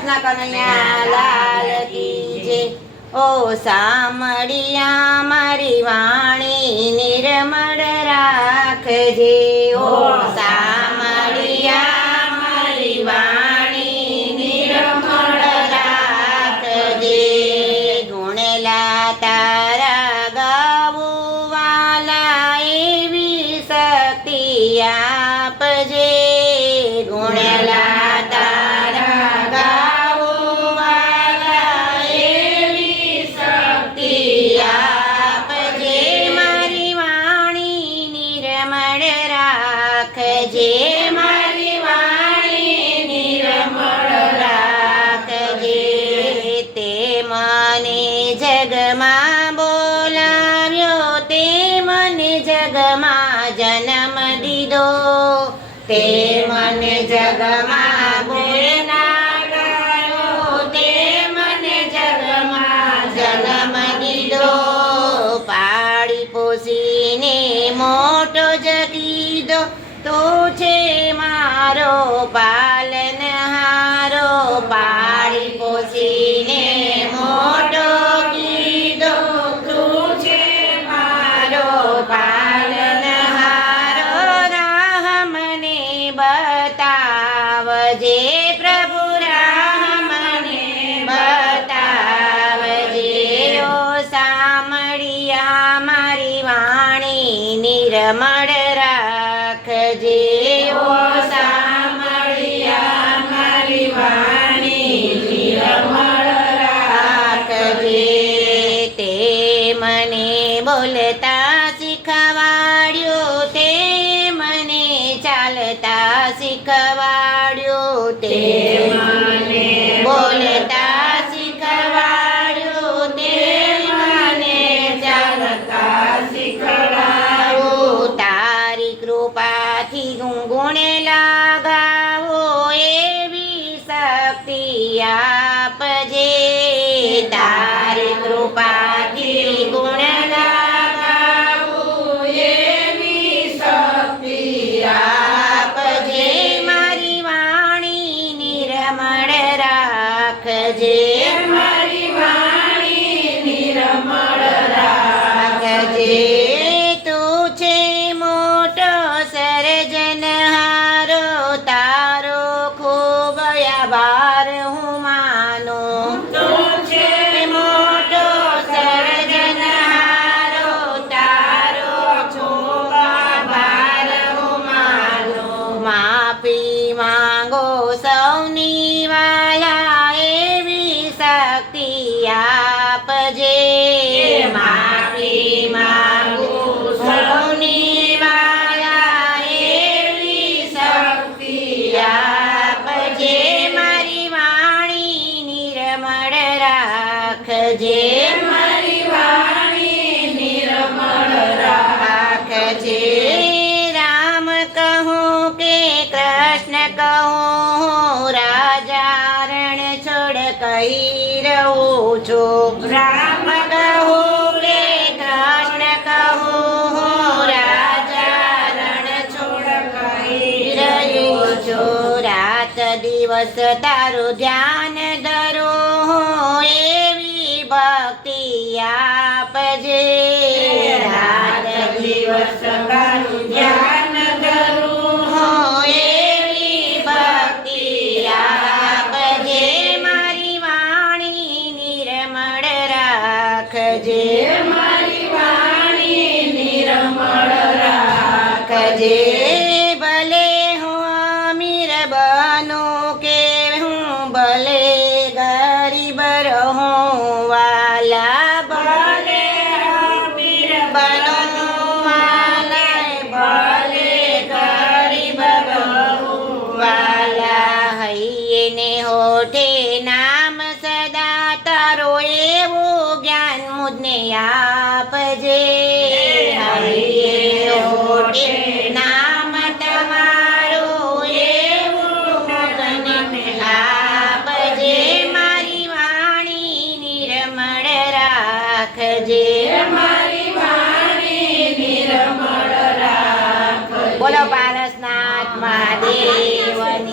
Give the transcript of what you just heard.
કૃષ્ણ કનૈયા લાલ કી જય। ઓ સામળિયા મારી વાણી નિર્મળ રાખજે। ઓ સામળિયા મારી વાણી નિર્મળ રાખજે। ગુણેલા તારા ગાવું વાલા એવી શક્તિ આપજે। ગુણેલા તારા ગાવું વાલા એવી શક્તિ આપજે। મારી વાણી નિર્મળ રાખજે। મારી વાણી નિર્મળ રાખજે। તે મને જગમાં બોલાવ્યો, તે મને જગમાં જન્મ દીધો, તે મને જગમાં બોલાવ્યો, તે મને જગમાં જન્મ દીધો। પાળી પોસીને મોટો જગીદો, તું છે મારો પાલનહારો। પાળી પોસીને મોટો કીધો, તું છે મારો પાલનહારો। રાહ મને બતાવજે પ્રભુ, રાહ મને બતાવજે। ઓ સામળિયા મારી વાણી નિર્મળ રાખજે। ઓ સામળિયા મારી વાણી નિર્મળ રાખજે। તે મને બોલતા શીખવાડ્યો, તે મને ચાલતા શીખવાડ્યો, તે મને બોલતા શીખવાડ્યો, તે મને ચાલતા શીખવાડ્યો। તારી કૃપાથી ગુણેલા ગાવો એવી શક્તિ આપજે। તારી કૃપાથી ગુણેલા ગાવો એવી શક્તિ આપજે। મારી વાણી નિર્મળ રાખજે। મારી વાણી નિર્મળ રાખજે। તું છે મોટો સર્જનહારો, તારો ખૂબ આભાર હું માનું। તું છે મોટો સર્જનહારો, તારો ખૂબ આભાર હું માનું। માફી માંગો સૌની વાલા એવી શક્તિ આપજે। માફી માંગો સૌની વાલા એવી શક્તિ આપજે। મારી વાણી નિર્મળ રાખજે। મારી વાણી નિર્મળ રાખજે। રામ કહું કે કૃષ્ણ કહું, રાજા રણ છોડ કહી રહું છું। રામ કહું કે કૃષ્ણ કહું, રાજા રણ છોડ કહી રહ્યું છું। રાત દિવસ તારું ધ્યાન ધરું, એવી ભક્તિ આપજે। રાત દિવસ તારું ધ્યાન ધરું, એવી ભક્તિ આપજે। મારી વાણી નિર્મળ રાખજે। મારી વાણી નિર્મળ રાખજે। ભલે હું અમીર બનું કે હું ભલે ગરીબ રહું વાલા, ભલે અમીર બનું વાલા, ભલે ગરીબ રહું વાલા। હૈયે ને હોઠે નામ સદા તારો, એવું જ્ઞાન મુજને આપજે। હૈયે હોઠે નામ તમારું, એવું મુજને આપજે। મારી વાણી નિર્મળ રાખજે। મારી વાણી નિર્મળ રાખજે। બોલો પારસનાથ મહાદેવની